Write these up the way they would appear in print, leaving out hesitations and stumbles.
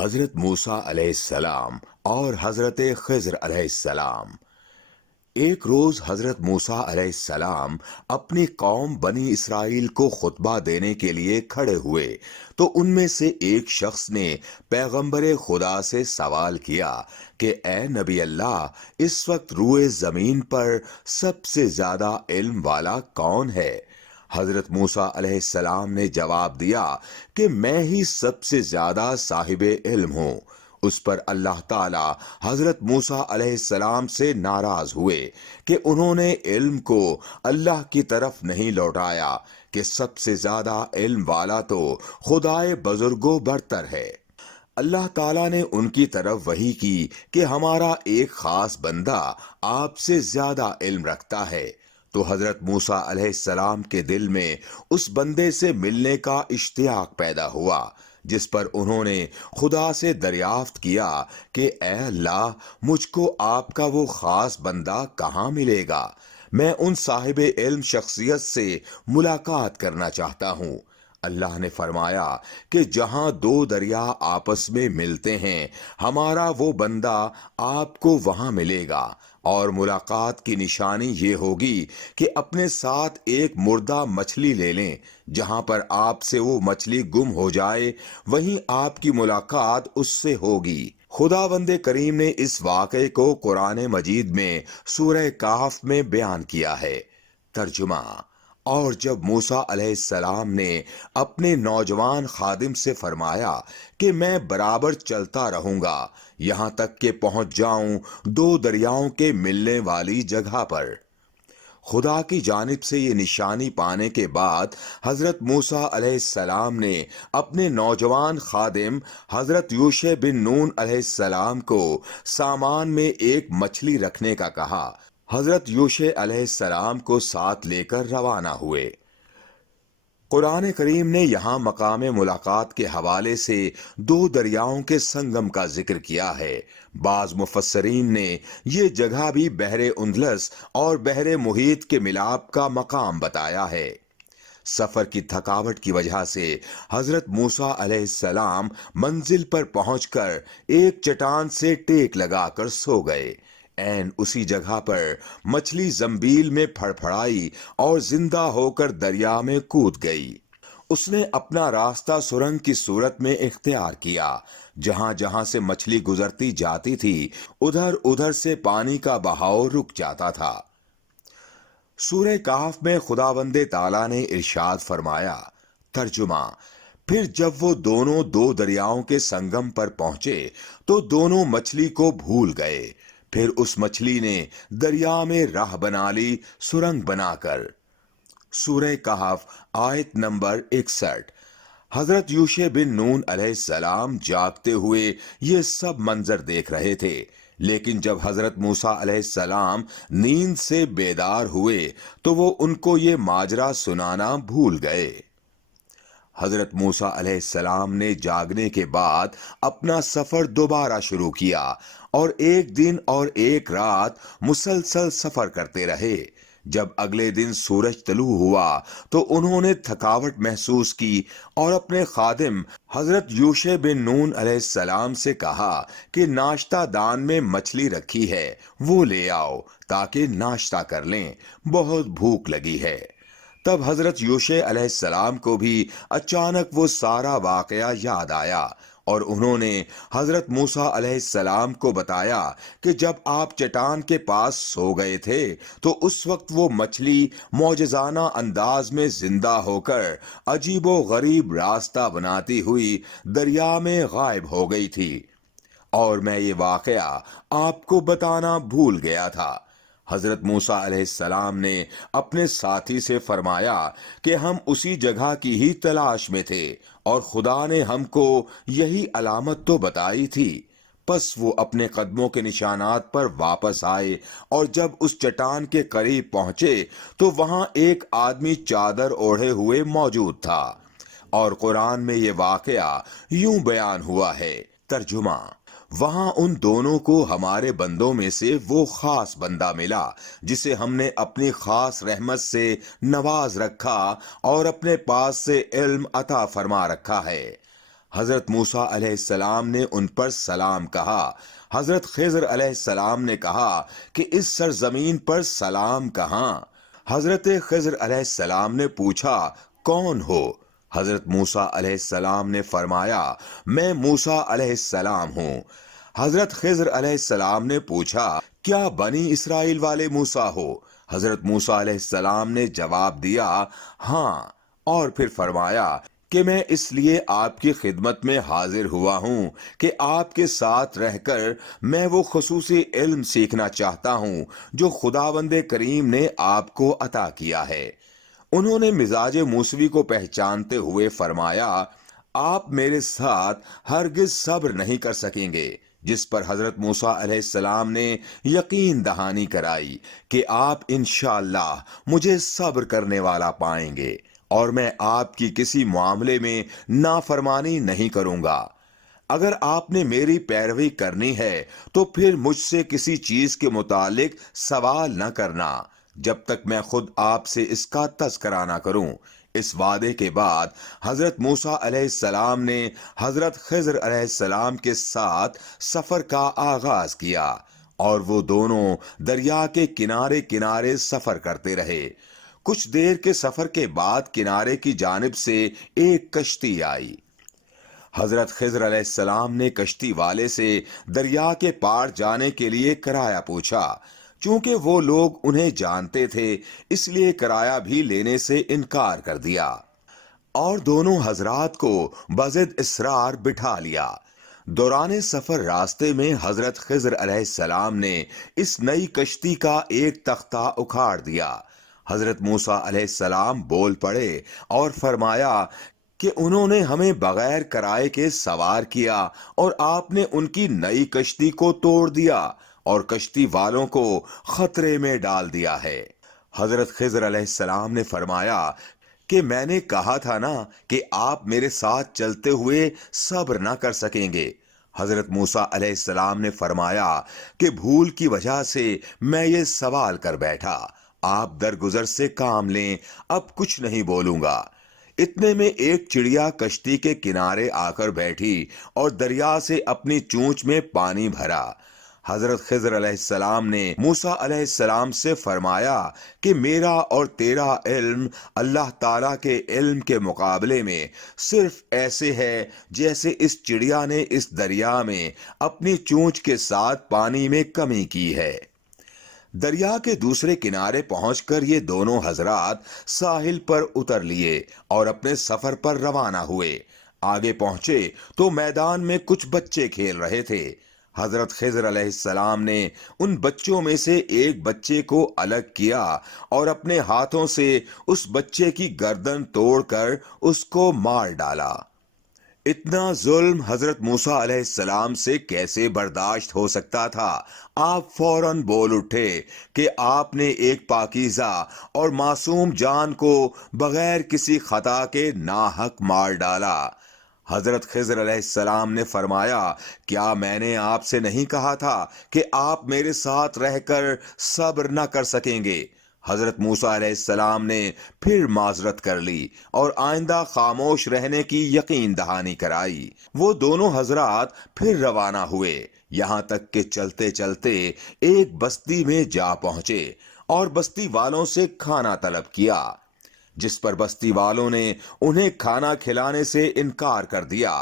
حضرت موسیٰ علیہ السلام اور حضرت خضر علیہ السلام۔ ایک روز حضرت موسیٰ علیہ السلام اپنی قوم بنی اسرائیل کو خطبہ دینے کے لیے کھڑے ہوئے تو ان میں سے ایک شخص نے پیغمبر خدا سے سوال کیا کہ اے نبی اللہ، اس وقت روئے زمین پر سب سے زیادہ علم والا کون ہے؟ حضرت موسیٰ علیہ السلام نے جواب دیا کہ میں ہی سب سے زیادہ صاحب علم ہوں۔ اس پر اللہ تعالی حضرت موسیٰ علیہ السلام سے ناراض ہوئے کہ انہوں نے علم کو اللہ کی طرف نہیں لوٹایا کہ سب سے زیادہ علم والا تو خدائے بزرگوں برتر ہے۔ اللہ تعالیٰ نے ان کی طرف وحی کی کہ ہمارا ایک خاص بندہ آپ سے زیادہ علم رکھتا ہے، تو حضرت موسیٰ علیہ السلام کے دل میں اس بندے سے ملنے کا اشتیاق پیدا ہوا، جس پر انہوں نے خدا سے دریافت کیا کہ اے اللہ، مجھ کو آپ کا وہ خاص بندہ کہاں ملے گا؟ میں ان صاحب علم شخصیت سے ملاقات کرنا چاہتا ہوں۔ اللہ نے فرمایا کہ جہاں دو دریا آپس میں ملتے ہیں، ہمارا وہ بندہ آپ کو وہاں ملے گا، اور ملاقات کی نشانی یہ ہوگی کہ اپنے ساتھ ایک مردہ مچھلی لے لیں، جہاں پر آپ سے وہ مچھلی گم ہو جائے وہیں آپ کی ملاقات اس سے ہوگی۔ خداوند کریم نے اس واقعے کو قرآن مجید میں سورہ کہف میں بیان کیا ہے۔ ترجمہ: اور جب موسیٰ علیہ السلام نے اپنے نوجوان خادم سے فرمایا کہ میں برابر چلتا رہوں گا یہاں تک کہ پہنچ جاؤں دو دریاؤں کے ملنے والی جگہ پر، خدا کی جانب سے یہ نشانی پانے کے بعد حضرت موسیٰ علیہ السلام نے اپنے نوجوان خادم حضرت یوشع بن نون علیہ السلام کو سامان میں ایک مچھلی رکھنے کا کہا۔ حضرت یوشع علیہ السلام کو ساتھ لے کر روانہ ہوئے۔ قرآن کریم نے یہاں مقام ملاقات کے حوالے سے دو دریاؤں کے سنگم کا ذکر کیا ہے۔ بعض مفسرین نے یہ جگہ بھی بحر اندلس اور بحر محیط کے ملاپ کا مقام بتایا ہے۔ سفر کی تھکاوٹ کی وجہ سے حضرت موسیٰ علیہ السلام منزل پر پہنچ کر ایک چٹان سے ٹیک لگا کر سو گئے۔ عین اسی جگہ پر مچھلی زنبیل میں پھڑپھڑائی اور زندہ ہو کر دریا میں کود گئی۔ اس نے اپنا راستہ سرنگ کی صورت میں اختیار کیا۔ جہاں جہاں سے مچھلی گزرتی جاتی تھی ادھر ادھر سے پانی کا بہاؤ رک جاتا تھا۔ سورہ کہف میں خداوند تعالیٰ نے ارشاد فرمایا۔ ترجمہ: پھر جب وہ دونوں دو دریاؤں کے سنگم پر پہنچے تو دونوں مچھلی کو بھول گئے۔ پھر اس مچھلی نے دریا میں راہ بنا لی سرنگ بنا کر۔ سورہ کہف آیت نمبر 61۔ حضرت یوشع بن نون علیہ السلام جاگتے ہوئے یہ سب منظر دیکھ رہے تھے، لیکن جب حضرت موسیٰ علیہ السلام نیند سے بیدار ہوئے تو وہ ان کو یہ ماجرا سنانا بھول گئے۔ حضرت موسیٰ علیہ السلام نے جاگنے کے بعد اپنا سفر دوبارہ شروع کیا اور ایک دن اور ایک رات مسلسل سفر کرتے رہے۔ جب اگلے دن سورج طلوع ہوا تو انہوں نے تھکاوٹ محسوس کی اور اپنے خادم حضرت یوشع بن نون علیہ السلام سے کہا کہ ناشتہ دان میں مچھلی رکھی ہے، وہ لے آؤ تاکہ ناشتہ کر لیں، بہت بھوک لگی ہے۔ تب حضرت یوشع علیہ السلام کو بھی اچانک وہ سارا واقعہ یاد آیا اور انہوں نے حضرت موسیٰ علیہ السلام کو بتایا کہ جب آپ چٹان کے پاس سو گئے تھے تو اس وقت وہ مچھلی معجزانہ انداز میں زندہ ہو کر عجیب و غریب راستہ بناتی ہوئی دریا میں غائب ہو گئی تھی، اور میں یہ واقعہ آپ کو بتانا بھول گیا تھا۔ حضرت موسیٰ علیہ السلام نے اپنے ساتھی سے فرمایا کہ ہم اسی جگہ کی ہی تلاش میں تھے اور خدا نے ہم کو یہی علامت تو بتائی تھی۔ پس وہ اپنے قدموں کے نشانات پر واپس آئے اور جب اس چٹان کے قریب پہنچے تو وہاں ایک آدمی چادر اوڑھے ہوئے موجود تھا، اور قرآن میں یہ واقعہ یوں بیان ہوا ہے۔ ترجمہ: وہاں ان دونوں کو ہمارے بندوں میں سے وہ خاص بندہ ملا جسے ہم نے اپنی خاص رحمت سے نواز رکھا اور اپنے پاس سے علم عطا فرما رکھا ہے۔ حضرت موسیٰ علیہ السلام نے ان پر سلام کہا۔ حضرت خضر علیہ السلام نے کہا کہ اس سرزمین پر سلام کہاں؟ حضرت خضر علیہ السلام نے پوچھا کون ہو؟ حضرت موسیٰ علیہ السلام نے فرمایا میں موسیٰ علیہ السلام ہوں۔ حضرت خضر علیہ السلام نے پوچھا کیا بنی اسرائیل والے موسیٰ ہو؟ حضرت موسیٰ علیہ السلام نے جواب دیا ہاں، اور پھر فرمایا کہ میں اس لیے آپ کی خدمت میں حاضر ہوا ہوں کہ آپ کے ساتھ رہ کر میں وہ خصوصی علم سیکھنا چاہتا ہوں جو خداوند کریم نے آپ کو عطا کیا ہے۔ انہوں نے مزاج موسوی کو پہچانتے ہوئے فرمایا آپ میرے ساتھ ہرگز صبر نہیں کر سکیں گے، جس پر حضرت موسیٰ علیہ السلام نے یقین دہانی کرائی کہ آپ انشاءاللہ مجھے صبر کرنے والا پائیں گے اور میں آپ کی کسی معاملے میں نافرمانی نہیں کروں گا۔ اگر آپ نے میری پیروی کرنی ہے تو پھر مجھ سے کسی چیز کے متعلق سوال نہ کرنا جب تک میں خود آپ سے اس کا تذکرہ نہ کروں۔ اس وعدے کے بعد حضرت موسیٰ علیہ السلام نے حضرت خضر علیہ السلام کے ساتھ سفر کا آغاز کیا اور وہ دونوں دریا کے کنارے کنارے سفر کرتے رہے۔ کچھ دیر کے سفر کے بعد کنارے کی جانب سے ایک کشتی آئی۔ حضرت خضر علیہ السلام نے کشتی والے سے دریا کے پار جانے کے لیے کرایہ پوچھا۔ چونکہ وہ لوگ انہیں جانتے تھے اس لیے کرایہ بھی لینے سے انکار کر دیا اور دونوں حضرات کو بضد اصرار بٹھا لیا۔ دوران سفر راستے میں حضرت خضر علیہ السلام نے اس نئی کشتی کا ایک تختہ اکھاڑ دیا۔ حضرت موسیٰ علیہ السلام بول پڑے اور فرمایا کہ انہوں نے ہمیں بغیر کرائے کے سوار کیا اور آپ نے ان کی نئی کشتی کو توڑ دیا اور کشتی والوں کو خطرے میں ڈال دیا ہے۔ حضرت خضر علیہ السلام نے فرمایا کہ میں نے کہا تھا نا کہ آپ میرے ساتھ چلتے ہوئے صبر نہ کر سکیں گے۔ حضرت موسیٰ علیہ السلام نے فرمایا کہ بھول کی وجہ سے میں یہ سوال کر بیٹھا، آپ درگزر سے کام لیں، اب کچھ نہیں بولوں گا۔ اتنے میں ایک چڑیا کشتی کے کنارے آ کر بیٹھی اور دریا سے اپنی چونچ میں پانی بھرا۔ حضرت خضر علیہ السلام نے موسیٰ علیہ السلام سے فرمایا کہ میرا اور تیرا علم اللہ تعالیٰ کے علم کے مقابلے میں صرف ایسے ہے جیسے اس چڑیا نے اس دریا میں اپنی چونچ کے ساتھ پانی میں کمی کی ہے۔ دریا کے دوسرے کنارے پہنچ کر یہ دونوں حضرات ساحل پر اتر لیے اور اپنے سفر پر روانہ ہوئے۔ آگے پہنچے تو میدان میں کچھ بچے کھیل رہے تھے۔ حضرت خضر علیہ السلام نے ان بچوں میں سے ایک بچے کو الگ کیا اور اپنے ہاتھوں سے اس بچے کی گردن توڑ کر اس کو مار ڈالا۔ اتنا ظلم حضرت موسیٰ علیہ السلام سے کیسے برداشت ہو سکتا تھا؟ آپ فوراً بول اٹھے کہ آپ نے ایک پاکیزہ اور معصوم جان کو بغیر کسی خطا کے ناحق مار ڈالا۔ حضرت خضر علیہ السلام نے فرمایا کیا میں نے آپ سے نہیں کہا تھا کہ آپ میرے ساتھ رہ کر صبر نہ کر سکیں گے؟ حضرت موسیٰ علیہ السلام نے پھر معذرت کر لی اور آئندہ خاموش رہنے کی یقین دہانی کرائی۔ وہ دونوں حضرات پھر روانہ ہوئے، یہاں تک کہ چلتے چلتے ایک بستی میں جا پہنچے اور بستی والوں سے کھانا طلب کیا، جس پر بستی والوں نے انہیں کھانا کھلانے سے انکار کر دیا۔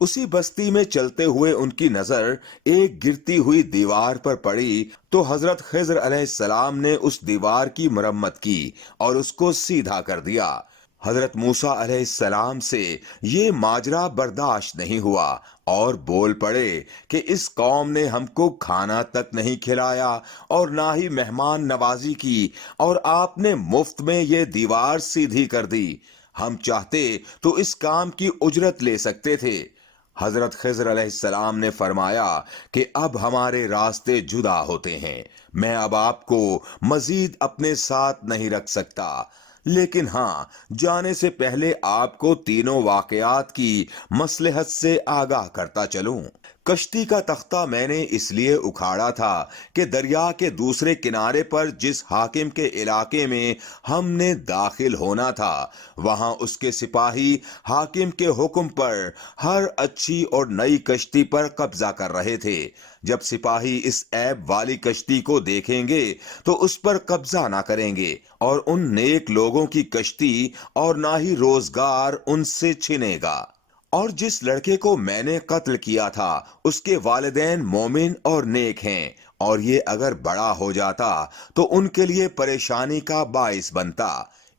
اسی بستی میں چلتے ہوئے ان کی نظر ایک گرتی ہوئی دیوار پر پڑی تو حضرت خضر علیہ السلام نے اس دیوار کی مرمت کی اور اس کو سیدھا کر دیا۔ حضرت موسیٰ علیہ السلام سے یہ ماجرا برداشت نہیں ہوا اور بول پڑے کہ اس قوم نے ہم کو کھانا تک نہیں کھلایا اور نہ ہی مہمان نوازی کی، اور آپ نے مفت میں یہ دیوار سیدھی کر دی۔ ہم چاہتے تو اس کام کی اجرت لے سکتے تھے۔ حضرت خضر علیہ السلام نے فرمایا کہ اب ہمارے راستے جدا ہوتے ہیں، میں اب آپ کو مزید اپنے ساتھ نہیں رکھ سکتا، لیکن ہاں جانے سے پہلے آپ کو تینوں واقعات کی مصلحت سے آگاہ کرتا چلوں۔ کشتی کا تختہ میں نے اس لیے اکھاڑا تھا کہ دریا کے دوسرے کنارے پر جس حاکم کے علاقے میں ہم نے داخل ہونا تھا وہاں اس کے سپاہی حاکم کے حکم پر ہر اچھی اور نئی کشتی پر قبضہ کر رہے تھے۔ جب سپاہی اس عیب والی کشتی کو دیکھیں گے تو اس پر قبضہ نہ کریں گے اور ان نیک لوگوں کی کشتی اور نہ ہی روزگار ان سے چھنے گا۔ اور جس لڑکے کو میں نے قتل کیا تھا اس کے والدین مومن اور نیک ہیں، اور یہ اگر بڑا ہو جاتا تو ان کے لیے پریشانی کا باعث بنتا،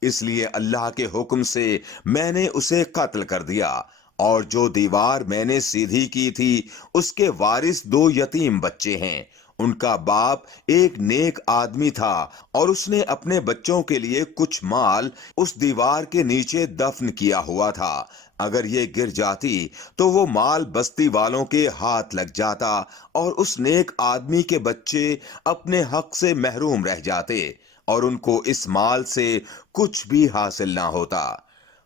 اس لیے اللہ کے حکم سے میں نے اسے قتل کر دیا۔ اور جو دیوار میں نے سیدھی کی تھی اس کے وارث 2 یتیم بچے ہیں۔ ان کا باپ ایک نیک آدمی تھا اور اس نے اپنے بچوں کے لیے کچھ مال اس دیوار کے نیچے دفن کیا ہوا تھا۔ اگر یہ گر جاتی تو وہ مال بستی والوں کے ہاتھ لگ جاتا اور اس نیک آدمی کے بچے اپنے حق سے محروم رہ جاتے اور ان کو اس مال سے کچھ بھی حاصل نہ ہوتا۔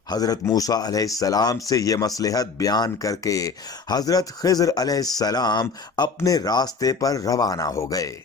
حضرت موسیٰ علیہ السلام سے یہ مصلحت بیان کر کے حضرت خضر علیہ السلام اپنے راستے پر روانہ ہو گئے۔